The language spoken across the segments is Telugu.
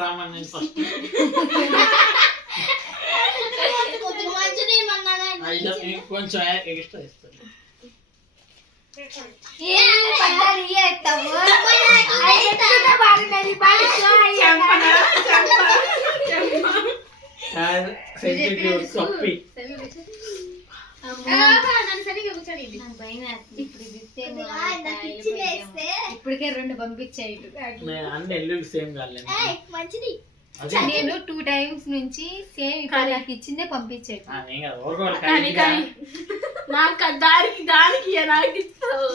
రామని కొంచెం ఎక్స్ట్రా ఇస్తాను. ఇప్పటికే 2 పంపించాయి. అన్ని ఎల్లుండి సేమ్ కాలేదు. నేను 2 times నుంచి సేమ్ ఇప్పుడు నాకు ఇచ్చిందే పంపించాడు. నాకు దానికి నాకు ఇస్తావు.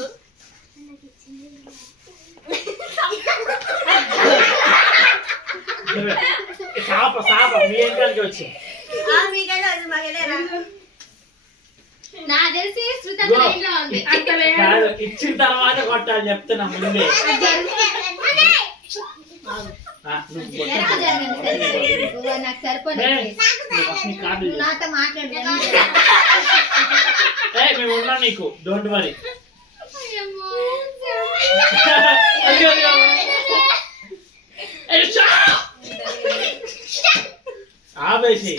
నా తెలిసి శృత ఇచ్చిన తర్వాత కొట్టాలి చెప్తున్నా ముందే. నాకు సరిపోదు నాతో మాట్లాడు. మేము ఉన్నాం నీకు, డోంట్ వరీ. ఆపేసి